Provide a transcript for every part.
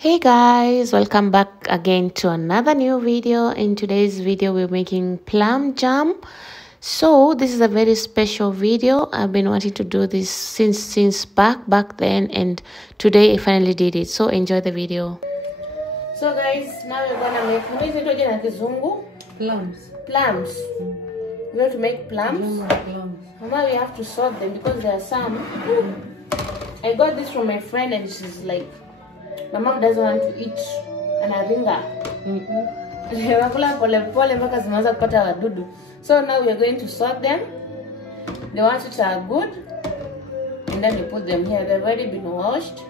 Hey guys, welcome back again to another new video. In today's video we're making plum jam. So this is a very special video. I've been wanting to do this since back then, and today I finally did it. So enjoy the video. So guys, now we're gonna make plums. We're going to make plums. Now we have to sort them because there are some. I got this from my friend and she's like, my mom doesn't want to eat anaringa. So now we are going to sort them. The ones which are good, and then we put them here. They've already been washed.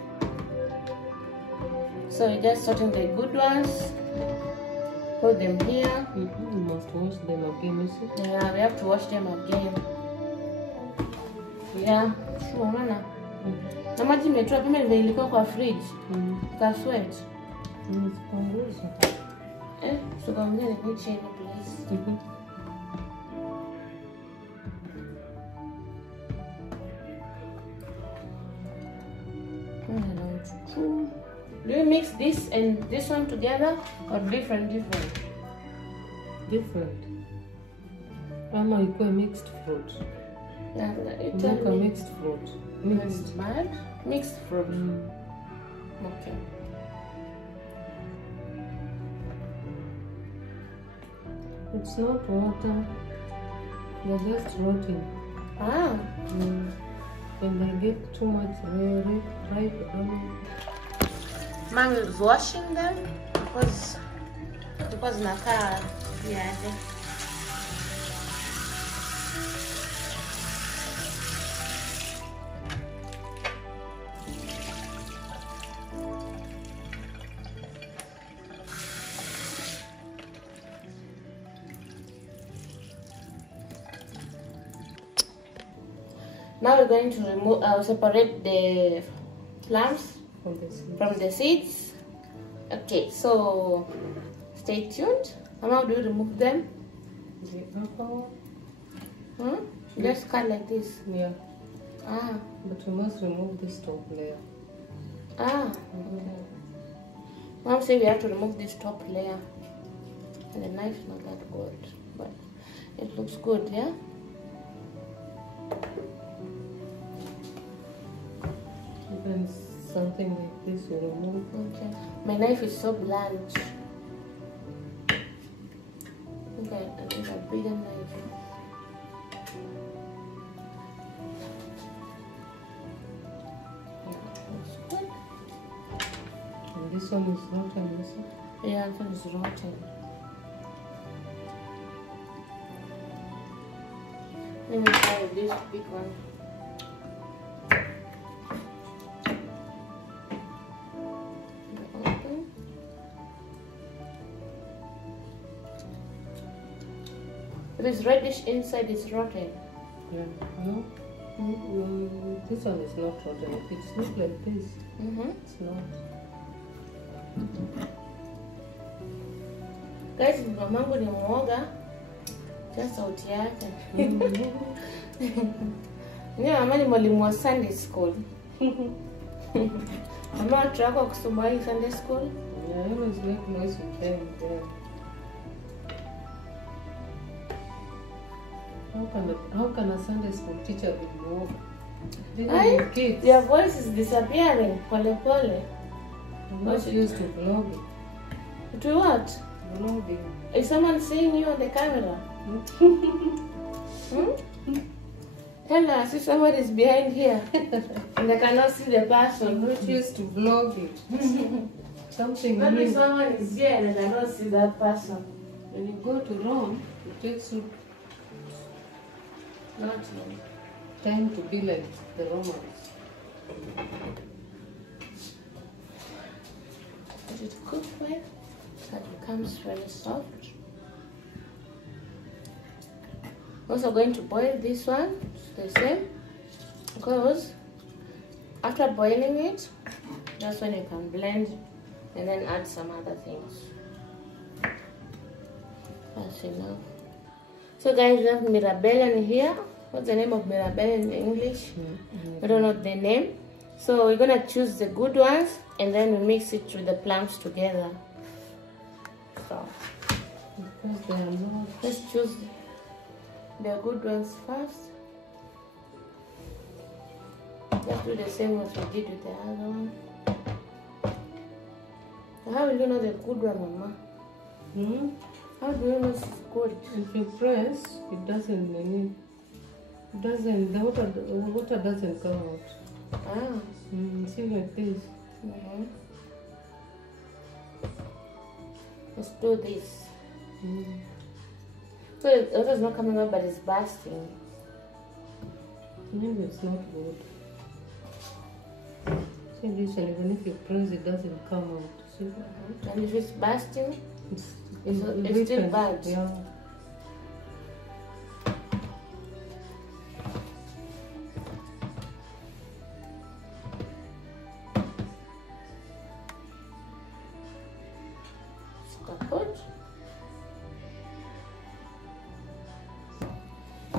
So we're just sorting the good ones. Put them here. You must wash them again, Yeah, we have to wash them again. Yeah, sure, Nana. Na maji imetoa pime ilikuwa kwa fridge. Ka sweat. So I'm going to need change please. Do you mix this and this one together or different? Mama, you got mixed fruit. Yeah, it's like a mixed fruit. Mixed bad? Mixed fruit. Okay. It's not water. They're just rotting. Ah. When they get too much ripe, Mom is washing them because Naka, yeah. Now we're going to remove, separate the plums from the seeds. Okay, so stay tuned. How do you remove them? Just cut like this. Yeah. Ah. But you must remove this top layer. Ah. Okay. Mom said we have to remove this top layer. And the knife is not that good, but it looks good, yeah? Even something like this you remove. Okay. My knife is so blunt. Okay, I need a bigger knife. Looks good. And this one is rotten, is it? Yeah, this one is rotten. Let me try this big one. If it's reddish inside, it's rotten. Yeah. No? This one is not rotten. If it's look like this, it's not. Guys, mamangu ni mwoga. Just sauti yake. Mama ni mwalimu wa Sunday school. Mama tunako kusoma hii Sunday school. Yeah, I always make noise with them there. How can a Sunday school teacher be more? Kids. Their voice is disappearing. Pole. I'm not used to vlogging. To what? Vlogging. Is someone seeing you on the camera? Tell us if someone is behind here and I cannot see the person. I'm not used to vlogging. Something Maybe new. someone is here and I cannot see that person. When you go to Rome, it takes you Not time to be like the Romans. Let it cook well so it becomes very soft. Also going to boil this one the same, because after boiling it, that's when you can blend and then add some other things. That's enough. So guys, we have mirabelle here. What's the name of mirabelle in English? I don't know the name. So we're gonna choose the good ones and then we mix it with the plums together. So Because they are not. let's choose the good ones first. Let's do the same as we did with the other one. How will you know the good one, Mama? How do you know it's good? If you press, it doesn't. The water doesn't come out. Ah. See like this. Let's do this. So the water is not coming out, but it's bursting. Maybe it's not good. See this one, even if you press, it doesn't come out. See? And if it's bursting, It's it's still bad. Yeah.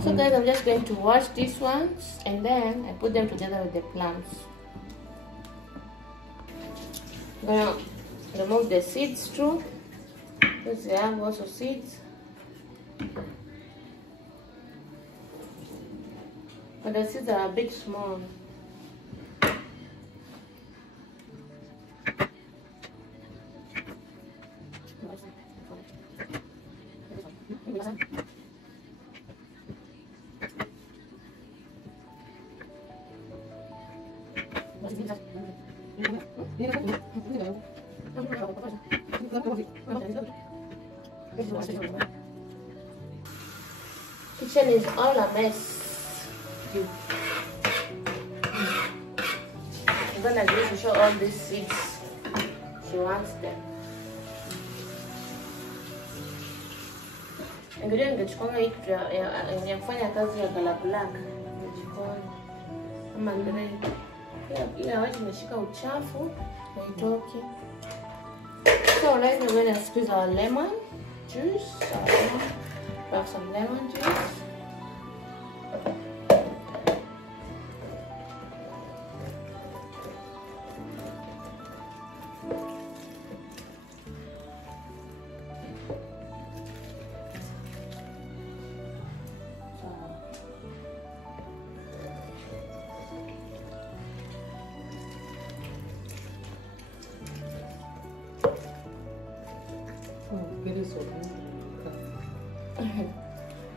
So guys, I'm just going to wash these ones and then I put them together with the plums. Now remove the seeds too, because they have also seeds. But the seeds are a bit small. Kitchen is all a mess. I'm gonna do to show all these seeds. She wants them. Ingredients ningechukua hii kitu ya kufanya kazi ya Gala Black jikoni. Ama ndani. Ila wacha nishika uchafu na itoke. So now we're going to squeeze our lemon juice. We have some lemon juice.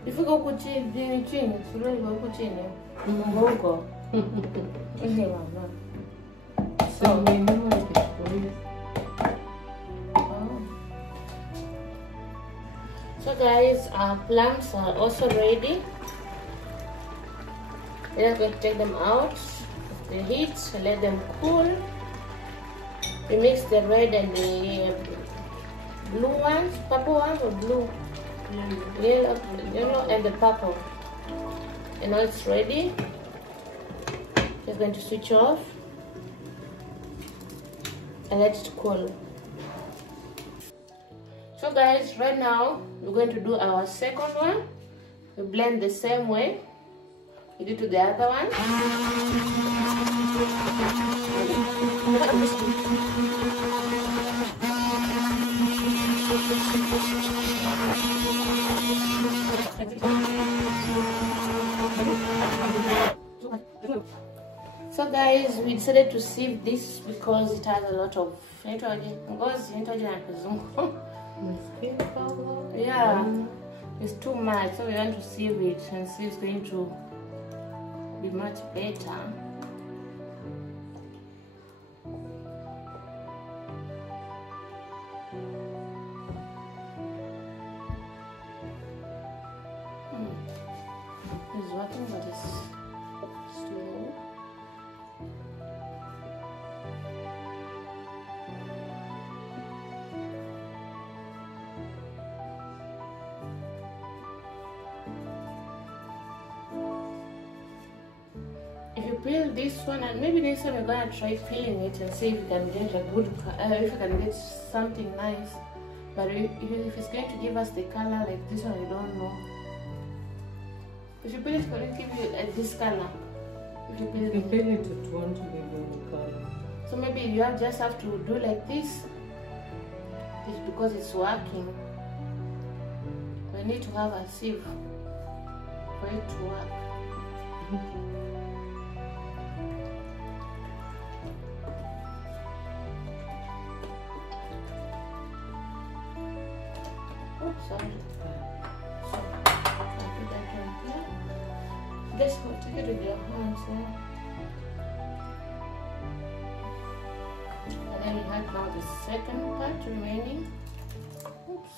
If you go to chini, surely go to chini. Go. So guys, our plums are also ready. We are going to take them out of the heat and let them cool. We mix the red and the blue ones, purple ones or blue? Yellow and the purple. And now it's ready. We're going to switch off and let it cool. So guys, right now we're going to do our second one. We blend the same way we did to the other one. So guys, we decided to sieve this because it has a lot of yeah, it's too much, so we want to sieve it and see it's going to be much better. It's working, but it's slow. If you peel this one, and maybe next time we're gonna try peeling it and see if we can get a good, if we can get something nice. But if it's going to give us the color like this one, we don't know. If you peel it, it's going to give you this color. You peel it to want to give you the color. So maybe you just have to do like this. It's because it's working. We need to have a sieve for it to work. Oops, sorry. I'll put that right there. Just take it with your hands now. And then we have now the second part remaining. Oops.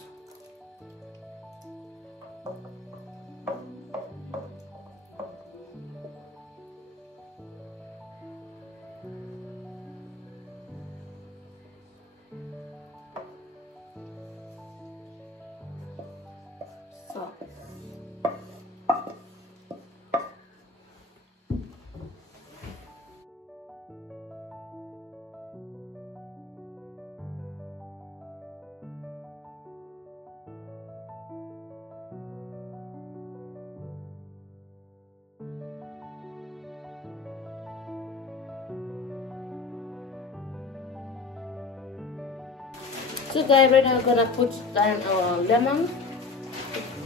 So guys, right now I'm gonna put down our lemon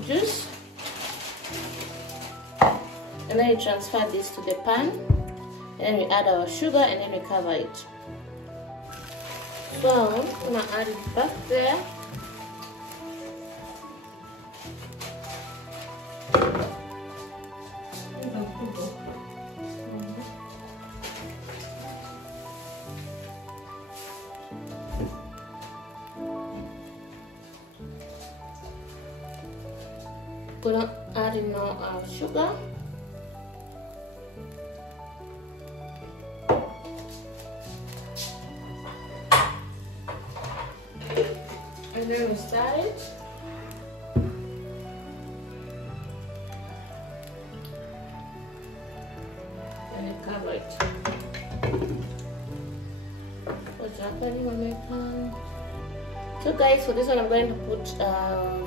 juice, and then we transfer this to the pan, and then we add our sugar, and then we cover it. So I'm gonna add it back there. Gonna add in now our sugar. And then we stir it. And then cover it. What's happening on my pan? So guys, for this one I'm going to put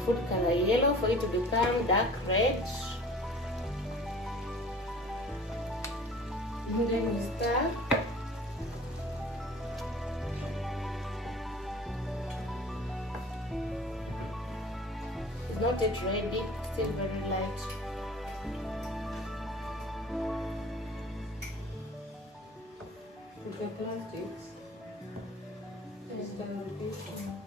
food color yellow for it to become dark red. And then we stir. It's not yet ready, it's still very light. With the plastics, it's done with this one.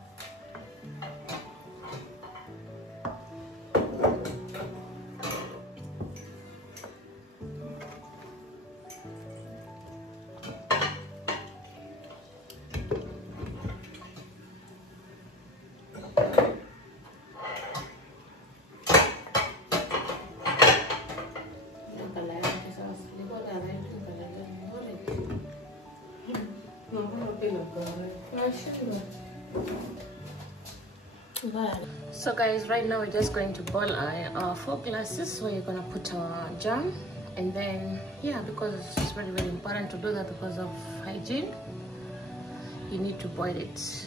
So guys, right now we're just going to boil our 4 glasses where you're gonna put our jam, and then yeah, because it's very important to do that because of hygiene, you need to boil it.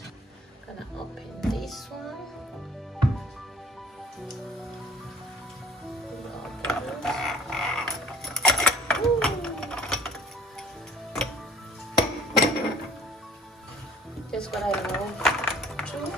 Gonna open this one. Just gonna remove 2.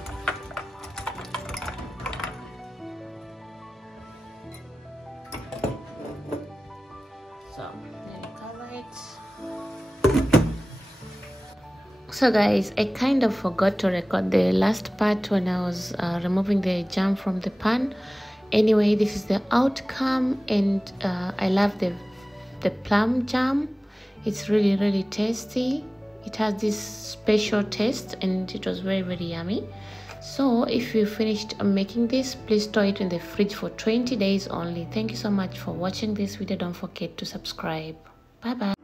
So guys, I kind of forgot to record the last part when I was removing the jam from the pan. Anyway, this is the outcome, and I love the plum jam. It's really tasty. It has this special taste, and it was very yummy. So if you finished making this, please store it in the fridge for 20 days only. Thank you so much for watching this video. Don't forget to subscribe. Bye bye.